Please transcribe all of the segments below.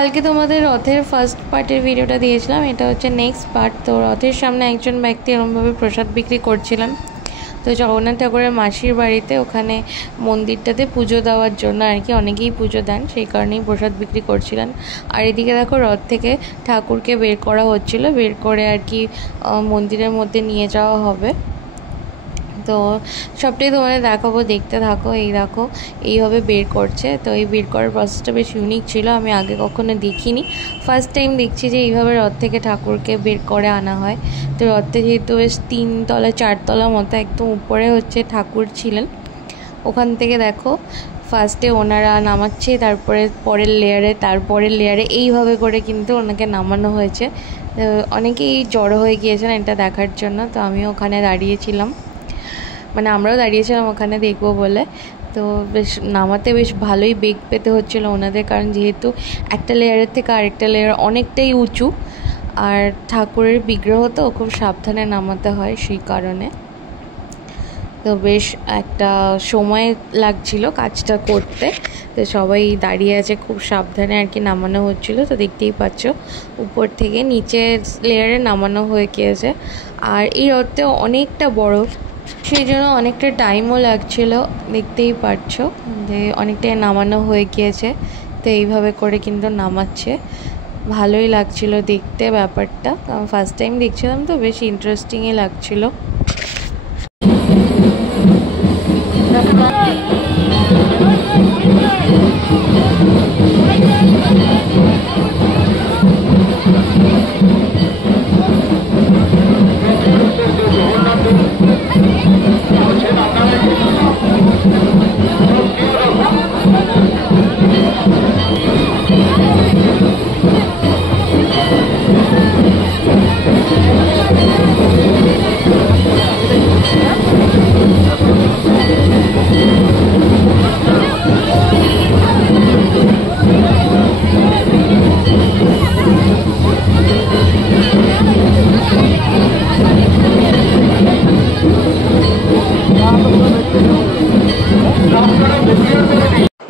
কালকে তোমাদের রথের ফার্স্ট পার্টের ভিডিওটা দিয়েছিলাম, এটা হচ্ছে নেক্সট পার্ট। তো রথের সামনে একজন ব্যক্তি এরকমভাবে প্রসাদ বিক্রি করছিলেন। তো জগন্নাথ ঠাকুরের মাসির বাড়িতে ওখানে মন্দিরটাতে পুজো দেওয়ার জন্য আর কি, অনেকেই পুজো দেন, সেই কারণেই প্রসাদ বিক্রি করছিলেন। আর এদিকে দেখো রথ থেকে ঠাকুরকে বের করা হচ্ছিল, বের করে আর কি মন্দিরের মধ্যে নিয়ে যাওয়া হবে। তো সবটাই তোমাদের দেখাবো, দেখতে থাকো। এই দেখো এইভাবে বের করছে। তো এই বের করার প্রসেসটা বেশ ইউনিক ছিল, আমি আগে কখনো দেখিনি, ফার্স্ট টাইম দেখছি যে এইভাবে রথ থেকে ঠাকুরকে বের করে আনা হয়। তো রথে যেহেতু বেশ 3 তলা 4 তলা মতো, একদম উপরে হচ্ছে ঠাকুর ছিলেন। ওখান থেকে দেখো ফার্স্টে ওনারা নামাচ্ছে, তারপরে পরের লেয়ারে এইভাবে করে কিন্তু ওনাকে নামানো হয়েছে। অনেকেই জড়ো হয়ে গিয়েছেন এটা দেখার জন্য। তো আমিও ওখানে দাঁড়িয়েছিলাম, মানে আমরাও দাঁড়িয়েছিলাম ওখানে দেখবো বলে। তো বেশ নামাতে বেশ ভালোই বেগ পেতে হচ্ছিলো ওনাদের, কারণ যেহেতু একটা লেয়ারের থেকে আরেকটা লেয়ার অনেকটাই উঁচু, আর ঠাকুরের বিগ্রহ তো খুব সাবধানে নামাতে হয়, সেই কারণে তো বেশ একটা সময় লাগছিল কাজটা করতে। তো সবাই দাঁড়িয়ে আছে, খুব সাবধানে আর কি নামানো হচ্ছিলো। তো দেখতেই পাচ্ছ উপর থেকে নিচের লেয়ারে নামানো হয়ে গিয়েছে। আর এই রথটা অনেকটা বড়, সেই জন্য অনেকটা টাইমও লাগছিল, দেখতেই পাচ্ছ যে অনেকটাই নামানো হয়ে গিয়েছে। তো এইভাবে করে কিন্তু নামাচ্ছে, ভালোই লাগছিল দেখতে ব্যাপারটা। ফার্স্ট টাইম দেখছিলাম তো বেশ ইন্টারেস্টিংই লাগছিল।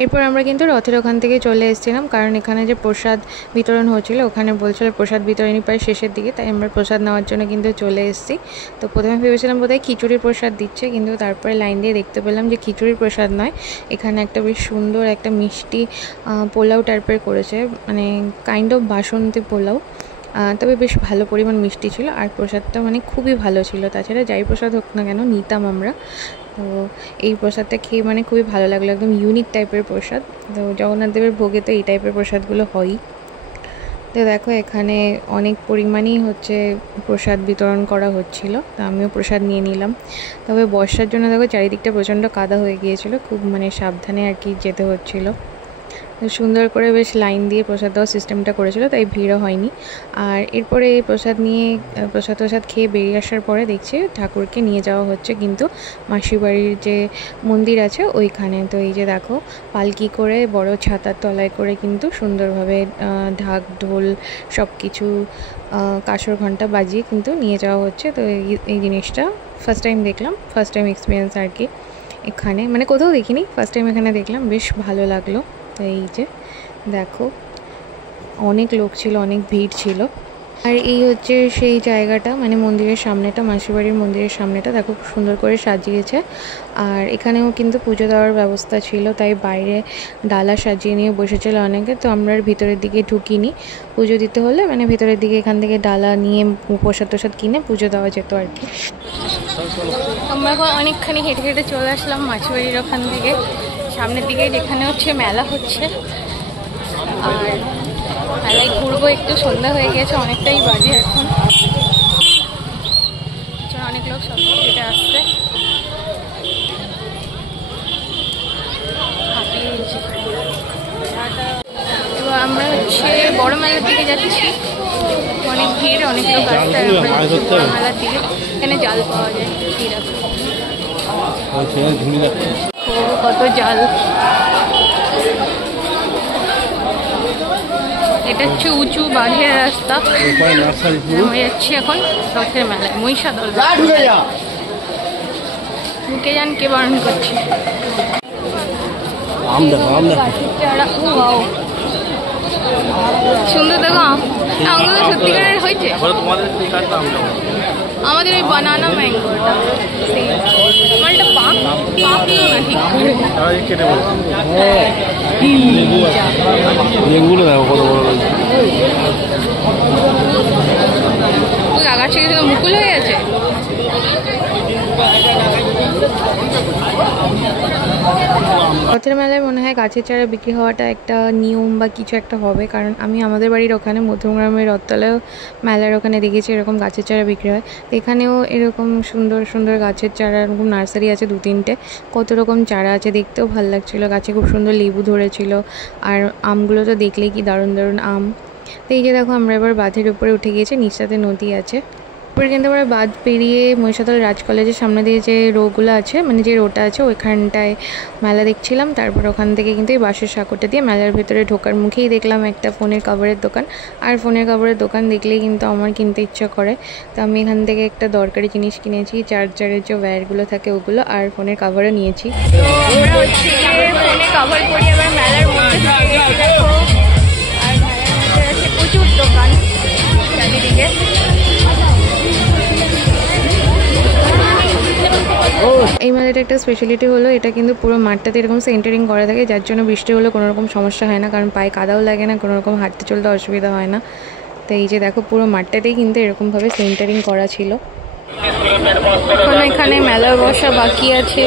এরপর আমরা কিন্তু রথের ওখান থেকে চলে এসেছিলাম, কারণ এখানে যে প্রসাদ বিতরণ হচ্ছিল ওখানে বলছিল প্রসাদ বিতরণী প্রায় শেষের দিকে, তাই আমরা প্রসাদ নেওয়ার জন্য কিন্তু চলে এসেছি। তো প্রথমে ভেবেছিলাম বোধহয় খিচুড়ির প্রসাদ দিচ্ছে, কিন্তু তারপরে লাইন দিয়ে দেখতে পেলাম যে খিচুড়ির প্রসাদ নয়, এখানে একটা বেশ সুন্দর একটা মিষ্টি পোলাও টাইপের করেছে, মানে কাইন্ড অফ বাসন্তী পোলাও, তবে বেশ ভালো পরিমাণ মিষ্টি ছিল। আর প্রসাদটা মানে খুবই ভালো ছিল, তাছাড়া যাই প্রসাদ হোক না কেন নিতাম আমরা। তো এই প্রসাদটা খেয়ে মানে খুবই ভালো লাগলো, একদম ইউনিক টাইপের প্রসাদ। তো জগন্নাথ দেবের ভোগে তো এই টাইপের প্রসাদগুলো হয়ই। তো দেখো এখানে অনেক পরিমাণেই হচ্ছে প্রসাদ বিতরণ করা হচ্ছিল, তো আমিও প্রসাদ নিয়ে নিলাম। তবে বর্ষার জন্য দেখো চারিদিকটা প্রচণ্ড কাদা হয়ে গিয়েছিলো, খুব মানে সাবধানে আর কি যেতে হচ্ছিলো। সুন্দর করে বেশ লাইন দিয়ে প্রসাদ দেওয়ার সিস্টেমটা করেছিল, তাই ভিড়ও হয়নি। আর এরপরে এই প্রসাদ খেয়ে বেরিয়ে আসার পরে দেখছি ঠাকুরকে নিয়ে যাওয়া হচ্ছে কিন্তু মাসির বাড়ির যে মন্দির আছে ওইখানে। তো এই যে দেখো পালকি করে বড় ছাতার তলায় করে কিন্তু সুন্দরভাবে ঢাক ঢোল সব কিছু কাঁসর ঘণ্টা বাজিয়ে কিন্তু নিয়ে যাওয়া হচ্ছে। তো এই জিনিসটা ফার্স্ট টাইম দেখলাম, ফার্স্ট টাইম এক্সপিরিয়েন্স আর কি এখানে, মানে কোথাও দেখিনি, ফার্স্ট টাইম এখানে দেখলাম, বেশ ভালো লাগলো। তো এই যে দেখো অনেক লোক ছিল, অনেক ভিড় ছিল। আর এই হচ্ছে সেই জায়গাটা, মানে মন্দিরের সামনেটা, মাসিবাড়ির মন্দিরের সামনেটা দেখো খুব সুন্দর করে সাজিয়েছে। আর এখানেও কিন্তু পুজো দেওয়ার ব্যবস্থা ছিল, তাই বাইরে ডালা সাজিয়ে নিয়ে বসেছিল অনেকে। তো আমরা ভিতরের দিকে ঢুকিনি, পুজো দিতে হলে মানে ভেতরের দিকে এখান থেকে ডালা নিয়ে প্রসাদ টোসাদ কিনে পুজো দেওয়া যেত আর কি। আমরা এখন অনেকখানি হেঁটে হেঁটে চলে আসলাম মাসিবাড়ির ওখান থেকে সামনের দিকে, যেখানে হচ্ছে মেলা হচ্ছে। আর মেলায় ঘুরবো একটু, সন্ধ্যা হয়ে গেছে, অনেকটাই বাজে এখন, অনেক লোক সব হেঁটে আসছে। এবার আমরা হচ্ছে বড় মেলার দিকে যাচ্ছি, অনেক ভিড়, অনেক লোক আসছে বড় মেলার দিকে। এখানে জাল পাওয়া যায়, ভিড় আছে, কত জাল। এটা হচ্ছে উঁচু বাঁধের রাস্তা, আমরা যাচ্ছি এখন রথের মেলায় মহিষাদল। ঢুকে যান, কে বারণ করছে। সুন্দর দেখো, আমগুলো সত্যিকারের হয়েছে। আমাদের ওই বানানা ম্যাঙ্গোটা মালটা পাকলো না ঠিক করে। গাছ থেকে মুকুল হয়ে গেছে। রথের মেলায় মনে হয় গাছের চারা বিক্রি হওয়াটা একটা নিয়ম বা কিছু একটা হবে, কারণ আমি আমাদের বাড়ির ওখানে মধ্যমগ্রামের রথতলায়ও মেলার ওখানে দেখেছি এরকম গাছের চারা বিক্রি হয়। তো এখানেও এরকম সুন্দর সুন্দর গাছের চারা, এরকম নার্সারি আছে 2-3টে, কত রকম চারা আছে, দেখতেও ভালো লাগছিলো। গাছে খুব সুন্দর লেবু ধরেছিল, আর আমগুলো তো দেখলেই কি দারুণ দারুণ আম। তো এই যে দেখো আমরা এবার বাঁধের উপরে উঠে গিয়েছি, নিচটাতে নদী আছে। এরপরে কিন্তু আমরা বাঁধ পেরিয়ে মহিষাদল রাজ কলেজের সামনে দিয়ে যে রোগুলো আছে, মানে যে রোডটা আছে ওইখানটায় মেলা দেখছিলাম। তারপর ওখান থেকে কিন্তু এই বাঁশের সাঁকোটা দিয়ে মেলার ভেতরে ঢোকার মুখেই দেখলাম একটা ফোনের কভারের দোকান। আর ফোনের কভারের দোকান দেখলেই কিন্তু আমার কিনতে ইচ্ছা করে। তো আমি এখান থেকে একটা দরকারি জিনিস কিনেছি, চার্জারের যে ওয়্যারগুলো থাকে ওগুলো, আর ফোনের কভারও নিয়েছি। তো আমরা হচ্ছে ফোনে কভার করে এবার মেলার মধ্যে ঢুকে গেছি দেখো। আর মেলার মধ্যে আছে প্রচুর দোকান চারিদিকে। এই মেলাটা একটা স্পেশালিটি হলো এটা কিন্তু পুরো মাঠটাতে এরকম সেন্টারিং করা থাকে, যার জন্য বৃষ্টি হলে কোনো রকম সমস্যা হয় না, কারণ পায়ে কাদাও লাগে না, কোনো রকম হাঁটতে চলতে অসুবিধা হয় না। তো এই যে দেখো পুরো মাঠটাতেই কিন্তু এরকমভাবে সেন্টারিং করা ছিল। এখানে মেলা বসা বাকি আছে।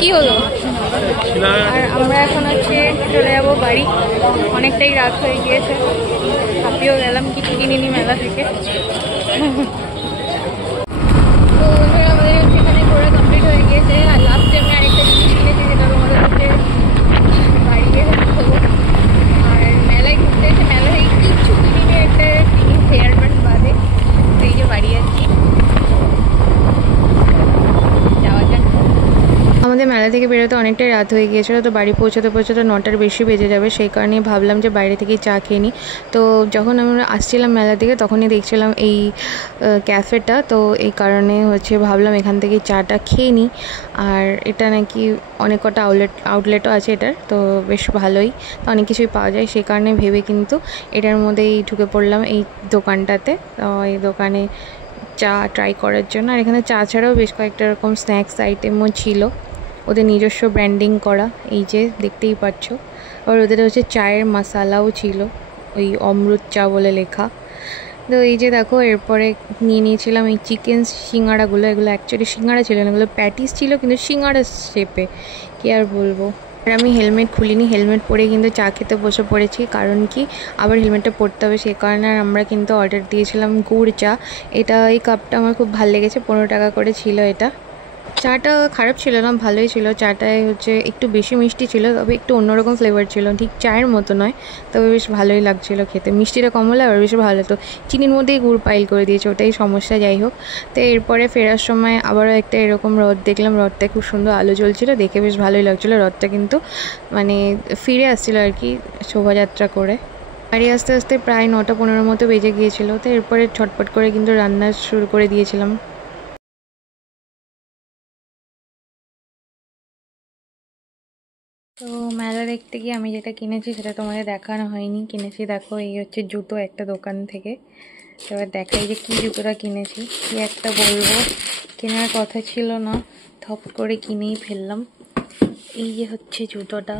কি হলো, আর আমরা এখন হচ্ছে চলে যাবো বাড়ি, অনেকটাই রাত হয়ে গিয়েছে, হাঁপিয়েও গেলাম, কিছু কিনিনি মেলা থেকে। তো আমাদের সেখানে ঘোরা কমপ্লিট হয়ে গিয়েছে, আর লাস্টে আমি আরেকটা জিনিস কিনেছি যেটা তোমাদের হচ্ছে বাড়ি গিয়ে দেখাবো। আর মেলায় ঘুরতে এসে মেলায় কিছু কিনে একটা জিনিস হেয়ার ব্যান্ড বাদে, তো এই যে বাড়ি যাচ্ছি। আমাদের মেলা থেকে বেরোতে অনেকটাই রাত হয়ে গিয়েছিলো, তো বাড়ি পৌঁছাতে 9টার বেশি বেজে যাবে, সেই কারণেই ভাবলাম যে বাইরে থেকেই চা খেয়ে নিই। তো যখন আমরা আসছিলাম মেলা থেকে তখনই দেখছিলাম এই ক্যাফেটা, তো এই কারণে হচ্ছে ভাবলাম এখান থেকে চাটা খেয়ে নিই। আর এটা নাকি অনেক কটা আউটলেটও আছে এটার, তো বেশ ভালোই, তো অনেক কিছুই পাওয়া যায়, সেই কারণে ভেবে কিন্তু এটার মধ্যেই ঢুকে পড়লাম এই দোকানটাতে। তো এই দোকানে চা ট্রাই করার জন্য, আর এখানে চা ছাড়াও বেশ কয়েকটা রকম স্ন্যাক্স আইটেমও ছিল, ওদের নিজস্ব ব্র্যান্ডিং করা, এই যে দেখতেই পাচ্ছ। আর ওদের হচ্ছে চায়ের মশালাও ছিল, ওই অমৃত চা বলে লেখা। তো এই যে দেখো এরপরে নিয়ে নিয়েছিলাম এই চিকেন সিঙ্গাড়াগুলো, এগুলো অ্যাকচুয়ালি সিঙ্গাড়া ছিল না, এগুলো প্যাটিস ছিল কিন্তু সিঙ্গাড়া শেপে, কি আর বলবো। আর আমি হেলমেট খুলিনি, হেলমেট পরে কিন্তু চা খেতে বসে পড়েছি, কারণ কি আবার হেলমেটটা পরতে হবে, সেই কারণে। আর আমরা কিন্তু অর্ডার দিয়েছিলাম গুড় চা, এটা এই কাপটা আমার খুব ভালো লেগেছে, 15 টাকা করে ছিল এটা। চাটা খারাপ ছিল না, ভালোই ছিল। চাটায় হচ্ছে একটু বেশি মিষ্টি ছিল, তবে একটু অন্যরকম ফ্লেভার ছিল, ঠিক চায়ের মতো নয়, তবে বেশ ভালোই লাগছিলো খেতে। মিষ্টিটা কম হলে আবার বেশ ভালো, তো চিনির মধ্যেই গুড় পাইল করে দিয়েছে, ওটাই সমস্যা। যাই হোক, তো এরপরে ফেরার সময় আবারও একটা এরকম রথ দেখলাম, রথটা খুব সুন্দর আলো জ্বলছিল, দেখে বেশ ভালোই লাগছিলো। রথটা কিন্তু মানে ফিরে আসছিলো আর কি শোভাযাত্রা করে। বাড়ি আস্তে আস্তে প্রায় 9টা 15 মতো বেজে গিয়েছিলো, তো এরপরে ছটপট করে কিন্তু রান্না শুরু করে দিয়েছিলাম। তো মেলা দেখতে গিয়ে আমি যেটা কিনেছি সেটা তোমাদের দেখানো হয়নি, কিনেছি দেখো এই হচ্ছে জুতো একটা দোকান থেকে। এবার দেখাই যে কী জুতোটা কিনেছি, কি একটা বলবো, কেনার কথা ছিল না, থপ করে কিনেই ফেললাম। এই যে হচ্ছে জুতোটা,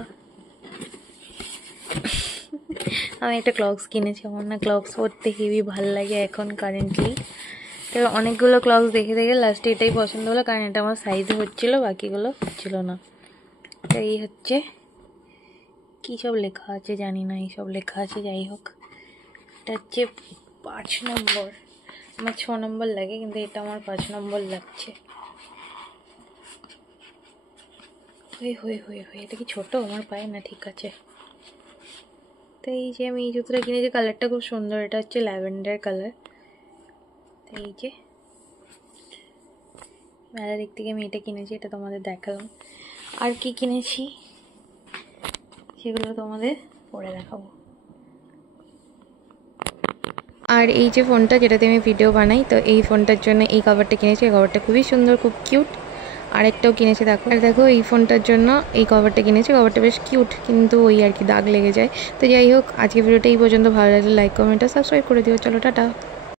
আমি একটা ক্লগস কিনেছি, আমার না ক্লগস পরতে হেবি ভাল লাগে এখন কারেন্টলি। তো অনেকগুলো ক্লগস দেখে দেখে লাস্টে এটাই পছন্দ হলো, কারণ এটা আমার সাইজে হচ্ছিলো, বাকিগুলো হচ্ছিলো না। তো এই হচ্ছে, কী সব লেখা আছে জানি না, এইসব লেখা আছে, যাই হোক। এটা হচ্ছে 5 নম্বর, আমার 6 নম্বর লাগে, কিন্তু এটা আমার 5 নম্বর লাগছে। হয়ে হয়ে হয়ে হয়ে এটা কি ছোট আমার পায়ে? না ঠিক আছে। তো এই যে আমি এই জুতোটা কিনেছি, কালারটা খুব সুন্দর, এটা হচ্ছে ল্যাভেন্ডার কালার। তো এই যে মেলা দিক থেকে আমি এটা কিনেছি, এটা তোমাদের দেখালাম। আর কি কিনেছি সেগুলো তোমাদের পরে দেখাবো। আর এই যে ফোনটা যেটাতে আমি ভিডিও বানাই, তো এই ফোনটার জন্য এই কভারটা কিনেছি। এই কভারটা খুবই সুন্দর, খুব কিউট। আরেকটাও কিনেছি দেখো। আর দেখো এই ফোনটার জন্য এই কভারটা কিনেছি, কভারটা বেশ কিউট, কিন্তু ওই আর কি দাগ লেগে যায়। তো যাই হোক, আজকে ভিডিওটা এই পর্যন্ত। ভালো লাগলে লাইক কমেন্ট আর সাবস্ক্রাইব করে দিও। চলো টাটা।